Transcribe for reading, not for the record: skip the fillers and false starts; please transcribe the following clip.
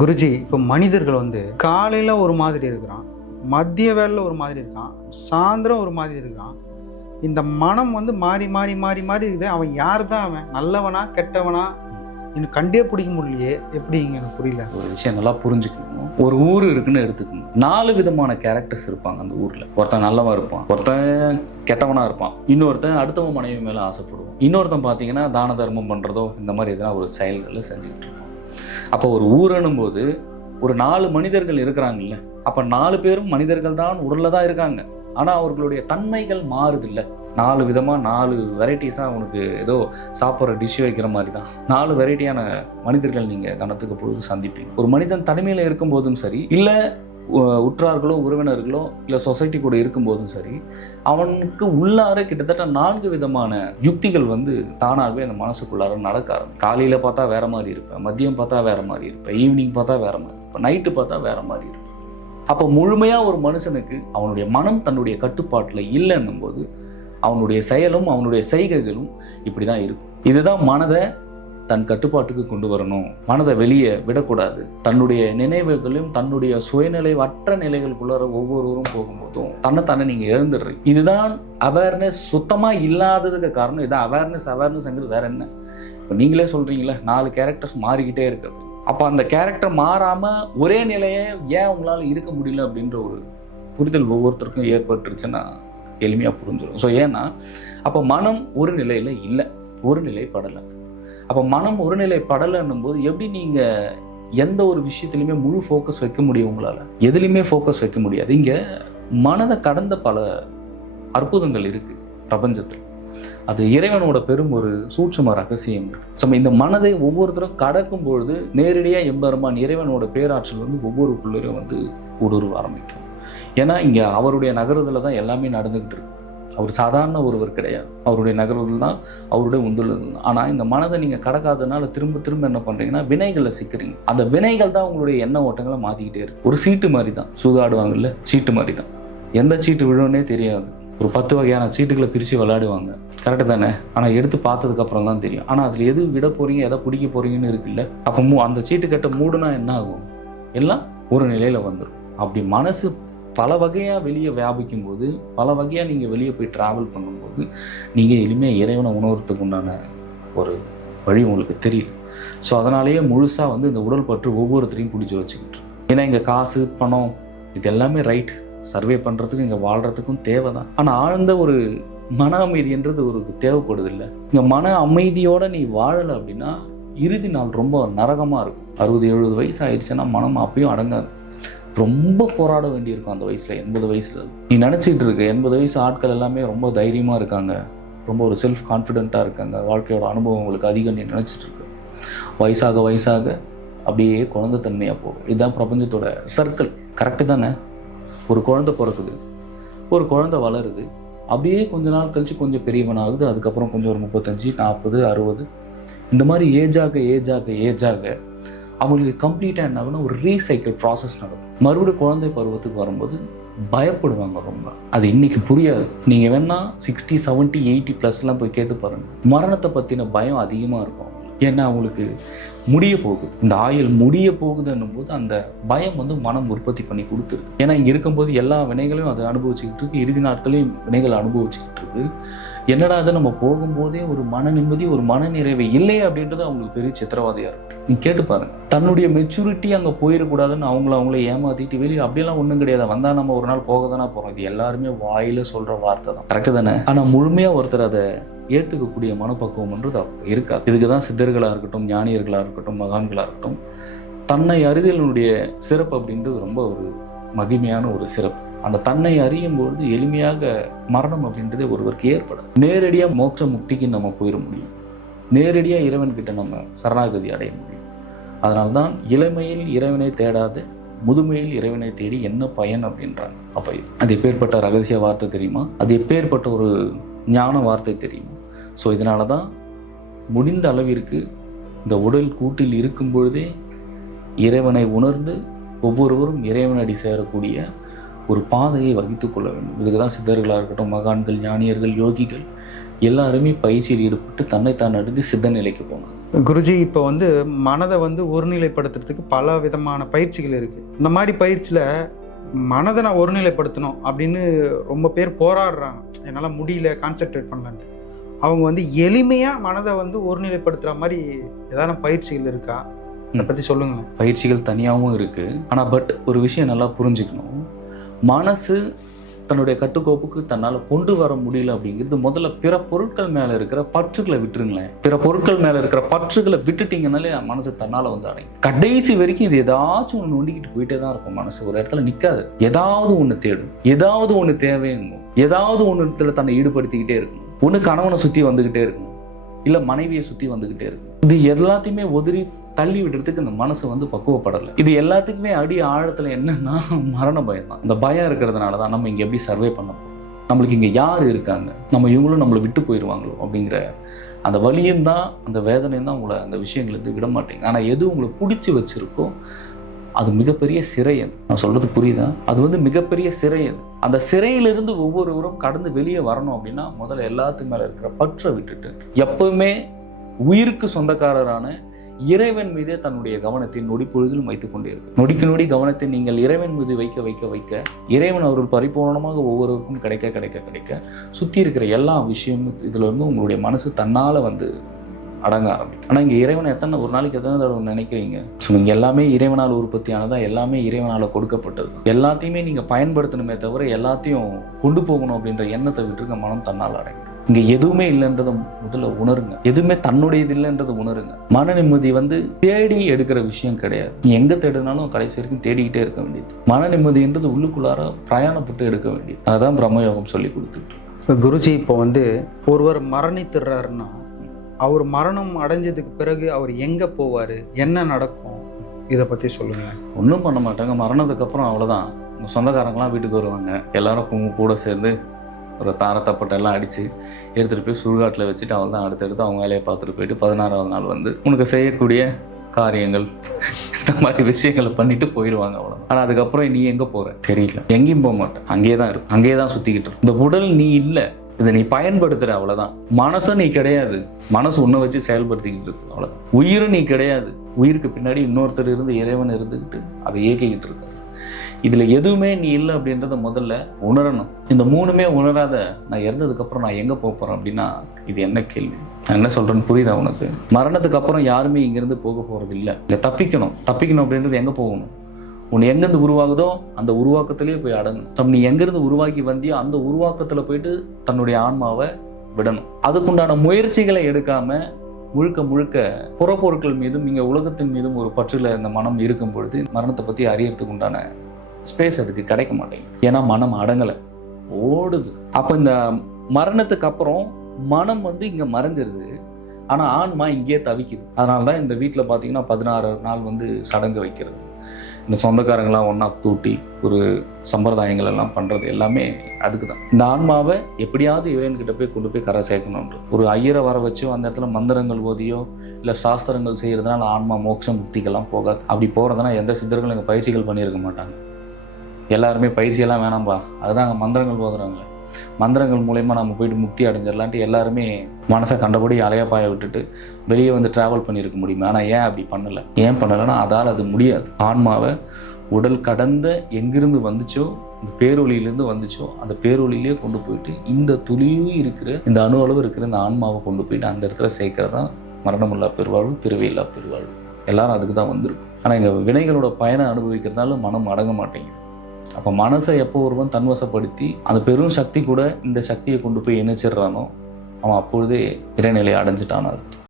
குருஜி, இப்போ மனிதர்கள் வந்து காலையில் ஒரு மாதிரி இருக்கிறான், மதிய வேளையில் ஒரு மாதிரி இருக்கான், சாயந்தரம் ஒரு மாதிரி இருக்கான். இந்த மனம் வந்து மாறி மாறி மாறி மாறி இருக்குது. அவன் யார் தான், அவன் நல்லவனா கெட்டவனா இன்னும் கண்டே பிடிக்க முடியலையே. எப்படிங்க, எனக்கு புரியல. ஒரு விஷயம் நல்லா புரிஞ்சுக்கணும். ஒரு ஊர் இருக்குன்னு எடுத்துக்கணும். 4 விதமான கேரக்டர்ஸ் இருப்பாங்க அந்த ஊரில். ஒருத்தன் நல்லவன் இருப்பான், ஒருத்தன் கெட்டவனாக இருப்பான், இன்னொருத்தன் அடுத்தவன் மனைவி மேலே ஆசைப்படுவான், இன்னொருத்தன் பார்த்தீங்கன்னா தான தர்மம் பண்ணுறதோ இந்த மாதிரி எதனா ஒரு செயல்களை செஞ்சுக்கிட்டு இருப்பான். அப்போ ஒரு ஊரனும் போது ஒரு 4 மனிதர்கள் இருக்கிறாங்கல்ல, அப்போ 4 பேரும் மனிதர்கள் தான் ஊரில் தான் இருக்காங்க. ஆனால் அவர்களுடைய தன்மைகள் மாறுது இல்லை. 4 விதமாக 4 வெரைட்டிஸாக அவனுக்கு ஏதோ சாப்பிட்ற டிஷ் வைக்கிற மாதிரி தான் 4 வெரைட்டியான மனிதர்கள் நீங்கள் கணத்துக்கு பொழுது சந்திப்பீங்க. ஒரு மனிதன் தனிமையில் இருக்கும்போதும் சரி, இல்லை உற்றார்களோ உறவினர்களோ இல்லை சொசைட்டி கூட இருக்கும்போதும் சரி, அவனுக்கு உள்ளார கிட்டத்தட்ட 4 விதமான யுக்திகள் வந்து தானாகவே அந்த மனசுக்குள்ளார நடக்க ஆரம்பிக்கும். காலையில் பார்த்தா வேற மாதிரி இருப்பேன், மதியம் பார்த்தா வேற மாதிரி இருப்பேன், ஈவினிங் பார்த்தா வேற மாதிரி இருப்பேன், நைட்டு பார்த்தா வேற மாதிரி இருப்பேன். அப்போ முழுமையாக ஒரு மனுஷனுக்கு அவனுடைய மனம் தன்னுடைய கட்டுப்பாட்டில் இல்லைன்னும் போது அவனுடைய செயலும் அவனுடைய செய்கைகளும் இப்படி தான் இருக்கும். இதுதான் மனதை தன் கட்டுப்பாட்டுக்கு கொண்டு வரணும். மனதை வெளியே விடக்கூடாது. தன்னுடைய நினைவுகளையும் தன்னுடைய சுயநிலைவற்ற நிலைகளுக்குள்ளார ஒவ்வொருவரும் போகும்போதும் தன்னைத்தானே நீங்கள் எழுந்துடுறீங்க. இதுதான் அவேர்னஸ். சுத்தமாக இல்லாததுக்கு காரணம் இதான். அவேர்னஸ்ங்கிறது வேற என்ன? இப்போ நீங்களே சொல்கிறீங்களே 4 கேரக்டர்ஸ் மாறிக்கிட்டே இருக்கிறது. அப்போ அந்த கேரக்டர் மாறாமல் ஒரே நிலையை ஏன் உங்களால் இருக்க முடியல அப்படின்ற ஒரு புரிதல் ஒவ்வொருத்தருக்கும் ஏற்பட்டுருச்சுன்னா எளிமையாக புரிஞ்சிடும். ஸோ ஏன்னா அப்போ மனம் ஒரு நிலையில் இல்லை, ஒரு நிலை படலை. அப்போ மனம் ஒரு நிலை படலைன்னும் போது எப்படி நீங்கள் எந்த ஒரு விஷயத்துலையுமே முழு ஃபோக்கஸ் வைக்க முடியும்? உங்களால் எதுலையுமே ஃபோக்கஸ் வைக்க முடியாது. இங்கே மனதை கடந்த பல அற்புதங்கள் இருக்குது பிரபஞ்சத்தில். அது இறைவனோட பெரும் ஒரு சூட்சும ரகசியம். இந்த மனதை ஒவ்வொருத்தரும் கடக்கும் பொழுது நேரடியாக எம்பெருமான் இறைவனோட பேராற்றல் வந்து ஒவ்வொருக்குள்ளரையும் வந்து ஊடுருவ ஆரம்பிக்கும். ஏன்னா இங்கே அவருடைய நகருதில் தான் எல்லாமே நடந்துகிட்டு இருக்கு. அவர் சாதாரண ஒருவர் கிடையாது. அவருடைய நகருதில் தான், அவருடைய உந்துள்ளது தான். ஆனால் இந்த மனதை நீங்கள் கடக்காததுனால திரும்ப திரும்ப என்ன பண்ணுறீங்கன்னா வினைகளில் சிக்கிறீங்க. அந்த வினைகள் தான் உங்களுடைய எண்ண ஓட்டங்களை மாற்றிக்கிட்டே இருக்கு. ஒரு சீட்டு மாதிரி தான், சூதாடுவாங்கல்ல, சீட்டு மாதிரி தான். எந்த சீட்டு விழுன்னே தெரியாது. ஒரு 10 வகையான சீட்டுகளை பிரித்து விளையாடுவாங்க, கரெக்டு தானே? ஆனால் எடுத்து பார்த்ததுக்கப்புறம் தான் தெரியும். ஆனால் அதில் எது விட போகிறீங்க, எதை பிடிக்க போகிறீங்கன்னு இருக்குல்ல. அப்போ அந்த சீட்டு கட்ட மூடுனா என்ன ஆகும்? எல்லாம் ஒரு நிலையில் வந்துடும். அப்படி மனசு பல வகையாக வெளியே வியாபிக்கும் போது, பல வகையாக நீங்கள் வெளியே போய் ட்ராவல் பண்ணும்போது நீங்கள் எளிமையாக இறைவனை உணர்றதுக்கு உண்டான ஒரு வழி உங்களுக்கு தெரியல. ஸோ அதனாலேயே முழுசாக வந்து இந்த உடல் பற்று ஒவ்வொருத்தரையும் பிடிச்சி வச்சுக்கிட்டு. ஏன்னா இங்கே காசு பணம் இது எல்லாமே ரைட், சர்வே பண்ணுறதுக்கும் இங்கே வாழ்கிறதுக்கும் தேவை தான். ஆனால் ஆழ்ந்த ஒரு மன அமைதின்றது ஒரு தேவைப்படுது இல்லை. இங்கே மன அமைதியோடு நீ வாழலை அப்படின்னா இறுதி நாள் ரொம்ப நரகமாக இருக்கும். 60-70 வயசு ஆயிடுச்சுன்னா மனம் அப்பயும் அடங்காது. ரொம்ப போராட வேண்டியிருக்கும் அந்த வயசில். 80 வயசுல நீ நினச்சிக்கிட்டு இருக்க 80 வயசு ஆட்கள் எல்லாமே ரொம்ப தைரியமாக இருக்காங்க, ரொம்ப ஒரு செல்ஃப் கான்ஃபிடென்ட்டாக இருக்காங்க, வாழ்க்கையோட அனுபவம் உங்களுக்கு அதிகம் நீ நினச்சிட்டு இருக்க. வயசாக வயசாக அப்படியே குழந்தை தன்மையாக போகும். இதுதான் பிரபஞ்சத்தோட சர்க்கிள். கரெக்டு தானே? ஒரு குழந்தை பிறக்குது, ஒரு குழந்தை வளருது, அப்படியே கொஞ்ச நாள் கழித்து கொஞ்சம் பெரியவனாகுது, அதுக்கப்புறம் கொஞ்சம் ஒரு 35, 40, 60 இந்த மாதிரி ஏஜாக அவங்களுக்கு கம்ப்ளீட்டாக என்ன ஆகுனா ஒரு ரீசைக்கிள் ப்ராசஸ் நடக்கும். மறுபடியும் குழந்தை பருவத்துக்கு வரும்போது பயப்படுவாங்க ரொம்ப. அது இன்னைக்கு புரியாது. நீங்கள் வேணா 60, 70, 80+ போய் கேட்டு பாருங்க. மரணத்தை பற்றின பயம் அதிகமாக இருக்கும். ஏன்னா அவங்களுக்கு முடிய போகுது, இந்த ஆயுள் முடிய போகுதுன்னும் போது அந்த பயம் வந்து மனம் உற்பத்தி பண்ணி கொடுத்துருது. ஏன்னா இங்கே இருக்கும்போது எல்லா வினைகளையும் அதை அனுபவிச்சுக்கிட்டு இருக்கு, இறுதி நாட்களையும் வினைகளை அனுபவிச்சுக்கிட்டு இருக்கு. என்னடா அதை நம்ம போகும்போதே ஒரு மன நிம்மதி, ஒரு மன நிறைவு இல்லையே அப்படின்றது அவங்களுக்கு பெரிய சித்திரவாதியாக இருக்கும். நீ கேட்டு பாருங்க. தன்னுடைய மெச்சூரிட்டி அங்கே போயிடக்கூடாதுன்னு அவங்களே ஏமாத்திட்டு வெளியே அப்படியெல்லாம் ஒன்றும் கிடையாது. வந்தால் நம்ம ஒரு நாள் போக தானே போகிறோம். இது எல்லாருமே வாயில சொல்கிற வார்த்தை தான், கரெக்டு தானே? ஆனால் முழுமையாக ஒருத்தர் அதை ஏற்றுக்கக்கூடிய மனப்பக்குவம்ன்றது இருக்காது. இதுக்கு தான் சித்தர்களாக இருக்கட்டும், ஞானியர்களாக இருக்கட்டும், மகான்களாக இருக்கட்டும், தன்னை அறிதலினுடைய சிறப்பு அப்படின்றது ரொம்ப ஒரு மகிமையான ஒரு சிறப்பு. அந்த தன்னை அறியும் பொழுது எளிமையாக மரணம் அப்படின்றது ஒருவருக்கு ஏற்படும். நேரடியாக மோட்ச முக்திக்கு நம்ம போயிட முடியும், நேரடியாக இறைவன்கிட்ட நம்ம சரணாகதி அடைய முடியும். அதனால்தான் இளமையில் இறைவனை தேடாத முதுமையில் இறைவனை தேடி என்ன பயன் அப்படின்றாங்க. அப்போ அது எப்பேற்பட்ட ரகசிய வார்த்தை தெரியுமா? அது எப்பேற்பட்ட ஒரு ஞான வார்த்தை தெரியுமா? ஸோ இதனால தான் முடிந்த அளவிற்கு இந்த உடல் கூட்டில் இருக்கும் பொழுதே இறைவனை உணர்ந்து ஒவ்வொருவரும் இறைவனடி சேரக்கூடிய ஒரு பாதையை வகித்து கொள்ள வேண்டும். இதுக்கு தான் சித்தர்களாக இருக்கட்டும், மகான்கள், ஞானியர்கள், யோகிகள் எல்லாருமே பயிற்சியில் ஈடுபட்டு தன்னைத்தான் அறிந்து சித்த நிலைக்கு போனாங்க. குருஜி, இப்போ வந்து மனதை வந்து ஒருநிலைப்படுத்துறதுக்கு பல விதமான பயிற்சிகள் இருக்குது. இந்த மாதிரி பயிற்சியில் மனதை நான் ஒருநிலைப்படுத்தணும் அப்படின்னு ரொம்ப பேர் போராடுறாங்க. என்னால் முடியல, கான்சென்ட்ரேட் பண்ணலான்ட்டு. அவங்க வந்து எளிமையாக மனதை வந்து ஒருநிலைப்படுத்துகிற மாதிரி ஏதாவது பயிற்சிகள் இருக்கா? அதை பற்றி சொல்லுங்களேன். பயிற்சிகள் தனியாகவும் இருக்குது. ஆனால் ஒரு விஷயம் நல்லா புரிஞ்சுக்கணும். மனசு தன்னுடைய கட்டுக்கோப்புக்கு தன்னால் கொண்டு வர முடியல அப்படிங்கிறது முதல்ல பிற பொருட்கள் மேலே இருக்கிற பற்றுகளை விட்டுருங்களேன். பிற பொருட்கள் மேலே இருக்கிற பற்றுகளை விட்டுட்டிங்கனாலே மனசு தன்னால் வந்து அடையும். கடைசி வரைக்கும் இது ஏதாச்சும் ஒன்று நோண்டிக்கிட்டு போயிட்டே தான் இருக்கும். மனசு ஒரு இடத்துல நிற்காது. ஏதாவது ஒன்று தேடும், ஏதாவது ஒன்று தேவைங்கும், ஏதாவது ஒன்று இடத்துல தன்னை ஈடுபடுத்திக்கிட்டே இருக்கணும். ஒன்று கணவனை சுற்றி வந்துக்கிட்டே இருக்கணும், இல்லை மனைவியை சுற்றி வந்துக்கிட்டே இருக்கும். இது எல்லாத்தையுமே உதறி தள்ளி விடுறதுக்கு இந்த மனசு வந்து பக்குவப்படலை. இது எல்லாத்துக்குமே அடி ஆழத்தில் என்னன்னா மரண பயம் தான். இந்த பயம் இருக்கிறதுனால தான் நம்ம இங்கே எப்படி சர்வே பண்ண போகிறோம், நம்மளுக்கு இங்கே யார் இருக்காங்க, நம்ம இவங்களும் நம்மளை விட்டு போயிடுவாங்களோ அப்படிங்கிற அந்த வலியும் தான், அந்த வேதனையும் தான் உங்களை அந்த விஷயங்களுக்கு விட மாட்டேங்க. ஆனால் எது உங்களை பிடிச்சி வச்சிருக்கோ அது மிகப்பெரிய சிறை. அது நான் சொல்றது புரியுதா? அது வந்து மிகப்பெரிய சிறை. அது அந்த சிறையிலிருந்து ஒவ்வொருவரும் கடந்து வெளியே வரணும் அப்படின்னா முதல்ல எல்லாத்துக்கு மேலே இருக்கிற பற்றை விட்டுட்டு எப்பவுமே உயிருக்கு சொந்தக்காரரான இறைவன் மீதே தன்னுடைய கவனத்தை நொடி பொழுதிலும் வைத்துக் கொண்டே இருக்கு. நொடிக்கு நொடி கவனத்தை நீங்கள் இறைவன் மீது வைக்க வைக்க வைக்க இறைவன் அவர்கள் பரிபூர்ணமாக ஒவ்வொருவருக்கும் கிடைக்க கிடைக்க கிடைக்க சுற்றி இருக்கிற எல்லா விஷயமும் இதுல இருந்து உங்களுடைய மனசு தன்னால வந்து அடங்க ஆரம்பிக்கும். ஆனால் இங்கே இறைவனை ஒரு நாளைக்கு எத்தனை தடவை நினைக்கிறீங்க? ஸோ இங்கே எல்லாமே இறைவனால் உற்பத்தியானதா, எல்லாமே இறைவனால் கொடுக்கப்பட்டது. எல்லாத்தையுமே நீங்கள் பயன்படுத்தணுமே தவிர எல்லாத்தையும் கொண்டு போகணும் அப்படின்ற எண்ணத்தை விட்டுருக்க மனம் தன்னால் அடங்கும். இங்கே எதுவுமே இல்லைன்றதை முதல்ல உணருங்க. எதுவுமே தன்னுடையது இல்லைன்றதை உணருங்க. மன நிம்மதி வந்து தேடி எடுக்கிற விஷயம் கிடையாது. நீ எங்கே தேடினாலும் கடைசி வரைக்கும் தேடிக்கிட்டே இருக்க வேண்டியது. மன நிம்மதின்றது உள்ளுக்குள்ளார பிரயாணப்பட்டு எடுக்க வேண்டியது. அதுதான் பிரம்மயோகம் சொல்லி கொடுத்துட்டு. இப்போ குருஜி, இப்போ வந்து ஒருவர் மரணித்துறாருன்னா அவர் மரணம் அடைஞ்சதுக்கு பிறகு அவர் எங்கே போவார், என்ன நடக்கும், இதை பற்றி சொல்லுங்கள். ஒன்றும் பண்ண மாட்டாங்க. மரணத்துக்கு அப்புறம் அவ்வளோதான். உங்கள் சொந்தக்காரங்களாம் வீட்டுக்கு வருவாங்க. எல்லாரும் கூட சேர்ந்து ஒரு தாரத்தப்பட்டை எல்லாம் அடித்து எடுத்துகிட்டு போய் சுடுகாட்டில் வச்சுட்டு அவள் தான் அடுத்தடுத்து அவங்க வேலையை பார்த்துட்டு போயிட்டு 16வது நாள் வந்து உனக்கு செய்யக்கூடிய காரியங்கள் இந்த மாதிரி விஷயங்களை பண்ணிட்டு போயிடுவாங்க. அவ்வளோ. ஆனால் அதுக்கப்புறம் நீ எங்கே போகிற தெரியல. எங்கேயும் போக மாட்டேன். அங்கேயே தான் இருக்கும். அங்கேயே தான் சுற்றிக்கிட்டு இருக்கும். இந்த உடல் நீ இல்லை, இதை நீ பயன்படுத்துற. அவ்வளவுதான். மனசை நீ கிடையாது. மனசு உன்னை வச்சு செயல்படுத்திக்கிட்டு இருக்கு. அவ்வளவுதான். உயிரும் நீ கிடையாது. உயிருக்கு பின்னாடி இன்னொருத்தர் இருந்து இறைவன் இருந்துக்கிட்டு அதை இயக்கிக்கிட்டு இருக்காரு. இதுல எதுவுமே நீ இல்லை அப்படின்றத முதல்ல உணரணும். இந்த மூணுமே உணராத நான் இறந்ததுக்கு அப்புறம் நான் எங்க போறேன் அப்படின்னா இது என்ன கேள்வி? நான் என்ன சொல்றேன்னு புரியுதா உனக்கு? மரணத்துக்கு அப்புறம் யாருமே இங்கிருந்து போக போறது இல்லை. இங்க தப்பிக்கணும். தப்பிக்கணும் அப்படின்றது எங்க போகணும்? உன்னை எங்கேருந்து உருவாகுதோ அந்த உருவாக்கத்திலேயே போய் அடங்கணும். நீ எங்கிருந்து உருவாக்கி வந்தியோ அந்த உருவாக்கத்தில் போயிட்டு தன்னுடைய ஆன்மாவை விடணும். அதுக்குண்டான முயற்சிகளை எடுக்காம முழுக்க முழுக்க புறப்பொருட்கள் மீதும் இங்கே உலகத்தின் மீதும் ஒரு பற்றுல இந்த மனம் இருக்கும் பொழுது மரணத்தை பற்றி அறியறதுக்கு உண்டான ஸ்பேஸ் அதுக்கு கிடைக்க மாட்டேங்குது. ஏன்னா மனம் அடங்கலை, ஓடுது. அப்போ இந்த மரணத்துக்கு அப்புறம் மனம் வந்து இங்கே மறைஞ்சிருது, ஆனால் ஆன்மா இங்கேயே தவிக்குது. அதனால தான் இந்த வீட்டில் பார்த்தீங்கன்னா 16 நாள் வந்து சடங்கு வைக்கிறது, இந்த சொந்தக்காரங்களாம் ஒன்றா கூட்டி ஒரு சம்பிரதாயங்கள் எல்லாம் பண்ணுறது எல்லாமே அதுக்கு தான். இந்த ஆன்மாவை எப்படியாவது இறைவன்கிட்ட போய் கொண்டு போய் கரை சேர்க்கணுன்ற ஒரு ஐயரை வர வச்சோ அந்த இடத்துல மந்திரங்கள் ஓதியோ இல்லை சாஸ்திரங்கள் செய்கிறதுனால ஆன்மா மோட்சம் முக்திக்கெல்லாம் போகாது. அப்படி போகிறதுனா எந்த சித்தர்களும் எங்கள் பயிற்சிகள் பண்ணியிருக்க மாட்டாங்க. எல்லாருமே பயிற்சியெல்லாம் வேணாம்பா, அதுதான் அங்கே மந்திரங்கள் ஓதுறாங்களே, மந்திரங்கள் மூலயமா நம்ம போயிட்டு முக்தி அடைஞ்சிடலான்ட்டு எல்லாருமே மனசை கண்டபடி அலையப்பாய விட்டுட்டு வெளியே வந்து ட்ராவல் பண்ணியிருக்க முடியுமா? ஆனால் ஏன் அப்படி பண்ணலை? ஏன் பண்ணலைன்னா அதால் அது முடியாது. ஆன்மாவை உடல் கடந்த எங்கிருந்து வந்துச்சோ, இந்த பேரொலியிலேருந்து வந்துச்சோ அந்த பேரொலியிலே கொண்டு போயிட்டு இந்த துளியும் இருக்கிற இந்த அணு அளவு இருக்கிற இந்த ஆன்மாவை கொண்டு போயிட்டு அந்த இடத்துல சேர்க்கறதான் மரணமில்லா பெருவாழ்வு, பிறவியில்லா பெருவாழ்வு. எல்லாரும் அதுக்கு தான் வந்திருக்கும். ஆனால் இங்கே வினைகளோட பயனை அனுபவிக்கிறதுனால மனம் அடங்க மாட்டேங்குது. அப்போ மனசை எப்போ ஒருவன் தன்வசப்படுத்தி அந்த பெரும் சக்தி கூட இந்த சக்தியை கொண்டு போய் இணைச்சிடுறானோ அவன் அப்பொழுதே இறைநிலையை அடைஞ்சிட்டான்னு அர்த்தம்.